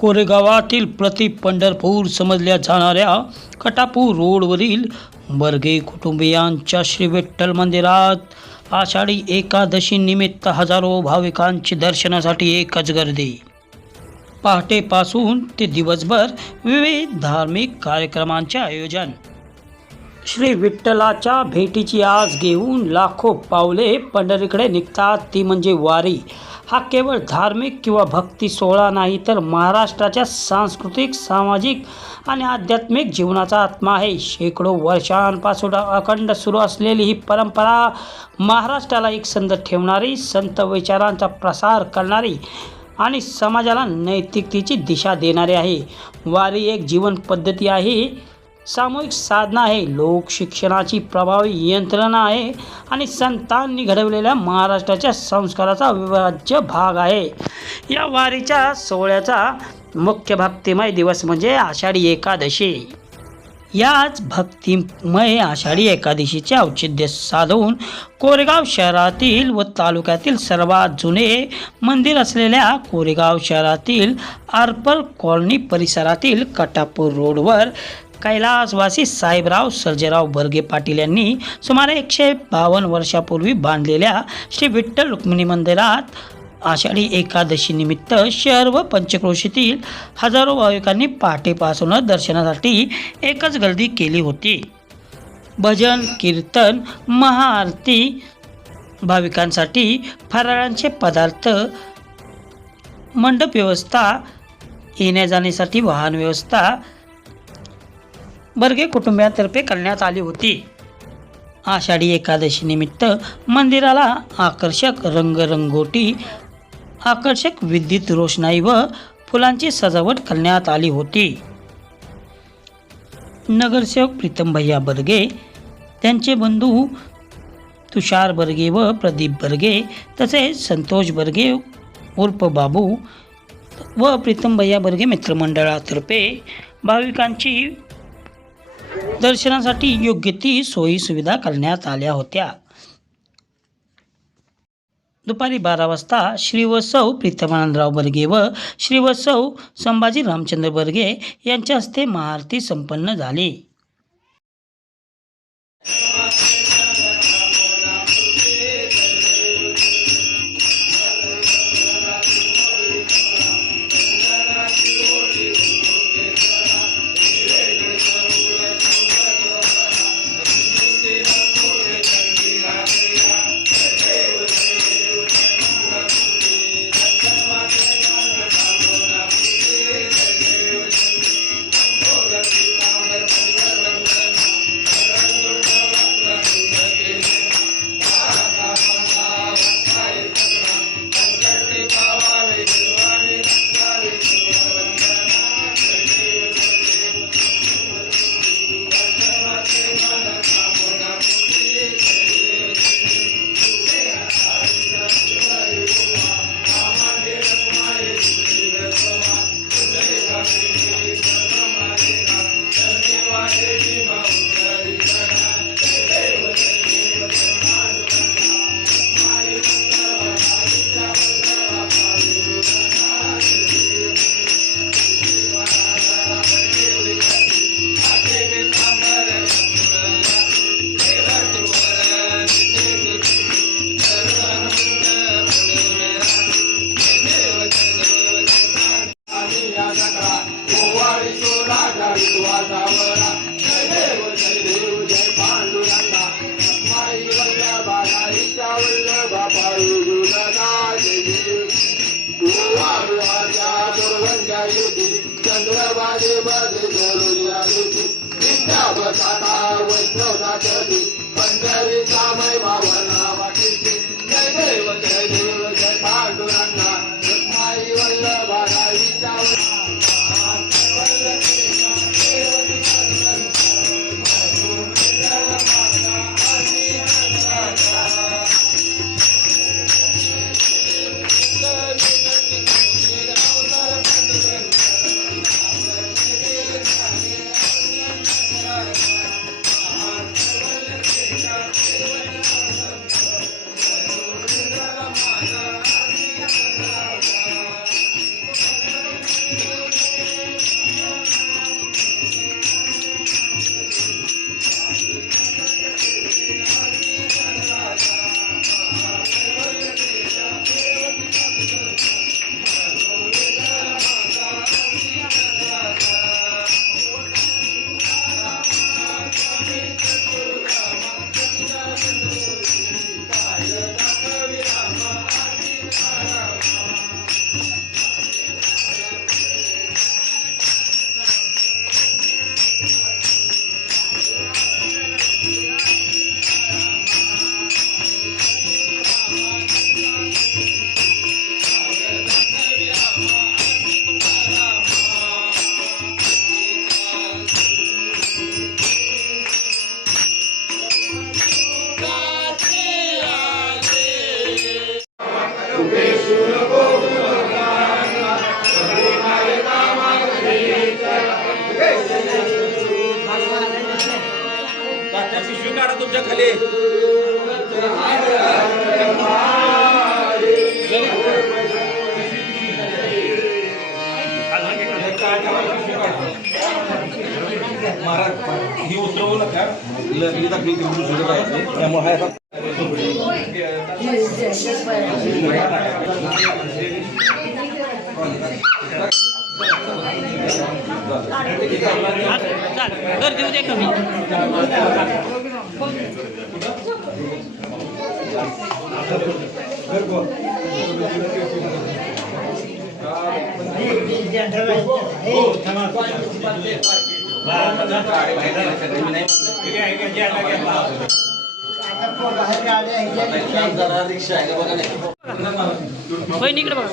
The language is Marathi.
कोरेगावातील प्रति पंढरपूर समजल्या जाणाऱ्या कटापूर रोडवरील बर्गे कुटुंबियांच्या श्री विठ्ठल मंदिरात आषाढी एकादशी निमित्त हजारो भाविकांची दर्शनासाठी एकच गर्दी। पहाटेपासून ते दिवसभर विविध धार्मिक कार्यक्रमांचे आयोजन। श्री विठ्ठलाच्या भेटीची आस घेऊन लाखो पावले पंढरीकडे निघतात, ती म्हणजे वारी। हा केवळ धार्मिक किंवा भक्ती सोहळा नाही, तर महाराष्ट्राच्या सांस्कृतिक, सामाजिक आणि आध्यात्मिक जीवनाचा आत्मा आहे। शेकडो वर्षांपासून अखंड सुरू असलेली ही परंपरा महाराष्ट्राला एकसंध ठेवणारी, संत विचारांचा प्रसार करणारी आणि समाजाला नैतिकतेची दिशा देणारी आहे। वारी एक जीवन पद्धती आहे, सामूहिक साधना आहे, लोक शिक्षणाची प्रभावी यंत्रणा आहे आणि संतांनी घडवलेल्या महाराष्ट्राच्या संस्काराचा अविभाज्य भाग आहे। या वारीच्या सोहळ्याचा मुख्य भक्तिमय दिवस म्हणजे आषाढी एकादशी। याच भक्तिमय आषाढी एकादशीचे औचित्य साधून कोरेगाव शहरातील व तालुक्यातील सर्वात जुने मंदिर असलेल्या कोरेगाव शहरातील आरपर कॉलनी परिसरातील कटापूर रोडवर कैलासवासी साहेबराव सर्जेराव बर्गे पाटील यांनी सुमारे 152 वर्षापूर्वी बांधलेल्या श्री विठ्ठल रुक्मिणी मंदिरात आषाढी एकादशी निमित्त शहर व पंचक्रोशीतील हजारो भाविकांनी पहाटेपासूनच दर्शनासाठी एकच गर्दी केली होती। भजन, कीर्तन, महाआरती, भाविकांसाठी फराळांचे पदार्थ, मंडप व्यवस्था, येण्या जाण्यासाठी वाहन व्यवस्था बर्गे कुटुंबियांतर्फे करण्यात आली होती। आषाढी एकादशी निमित्त मंदिराला आकर्षक रंगरंगोटी, आकर्षक विद्युत रोषणाई व फुलांची सजावट करण्यात आली होती। नगरसेवक प्रीतम भैया बर्गे, त्यांचे बंधू तुषार बर्गे व प्रदीप बर्गे तसेच संतोष बर्गे उर्फ बाबू व प्रीतम भैया बर्गे मित्रमंडळातर्फे भाविकांची दर्शनासाठी योग्य ती सोयी सुविधा करण्यात आल्या होत्या। दुपारी 12 वाजता श्री व सौ प्रीतमानंदराव बर्गे व श्री व सौ संभाजी रामचंद्र बर्गे यांच्या हस्ते महाआरती संपन्न झाली। ही उतरवू नका लगेच आपली त्यामुळे घर देऊ दे कमी होय निकडे बघा